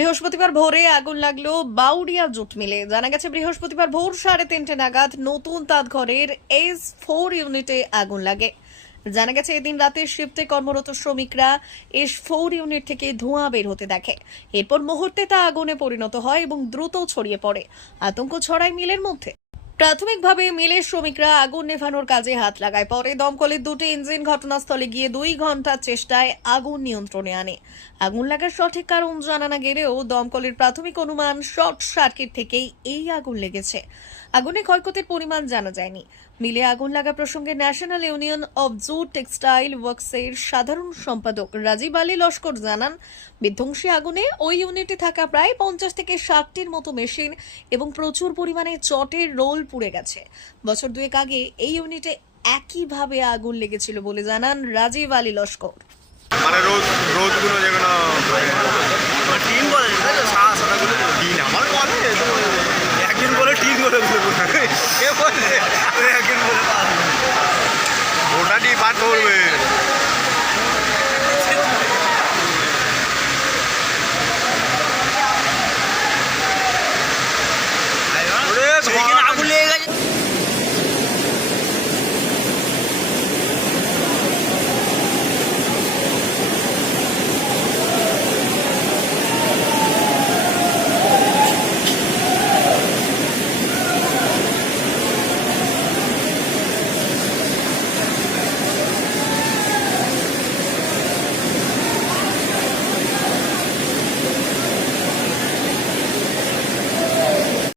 বৃহস্পতিবার ভোরে আগুন লাগল, বাউরিয়া জুট মিলে। জানা গেছে, বৃহস্পতিবার ভোর সাড়ে তিনটে নাগাদ নতুন তাঁত ঘরের এস ফোর ইউনিটে আগুন লাগে। জানা গেছে, এদিন রাতে শিফটে কর্মরত শ্রমিকরা এস ফোর ইউনিট থেকে ধোঁয়া বের হতে দেখে। এরপর মুহূর্তে তা আগুনে পরিণত হয় এবং দ্রুত ছড়িয়ে পড়ে। আতঙ্ক ছড়ায় মিলের মধ্যে। প্রাথমিকভাবে মিলের শ্রমিকরা আগুন নেভানোর কাজে হাত লাগায়। পরে দমকলের দুটি ইঞ্জিন ঘটনাস্থলে গিয়ে দুই ঘণ্টার চেষ্টায় আগুন নিয়ন্ত্রণে আনে। আগুন লাগার সঠিক কারণ জানা না গেলেও দমকলের প্রাথমিক অনুমান শর্ট সার্কিট থেকেই এই আগুন লেগেছে। আগুনে ক্ষয়ক্ষতির পরিমাণ জানা যায়নি। মিলে আগুন লাগা প্রসঙ্গে national union of jute textile ওয়ার্কসের সাধারণ সম্পাদক রাজীব আলী লস্কর জানান, বিধ্বংসী আগুনে ওই ইউনিটে থাকা প্রায় পঞ্চাশ থেকে ষাটটির মতো মেশিন এবং প্রচুর পরিমাণে চটের রোল পুড়ে গেছে। বছর দুয়েক আগে এই ইউনিটে একইভাবে আগুন লেগেছিল বলে জানান রাজীব আলী লস্কর। ওটা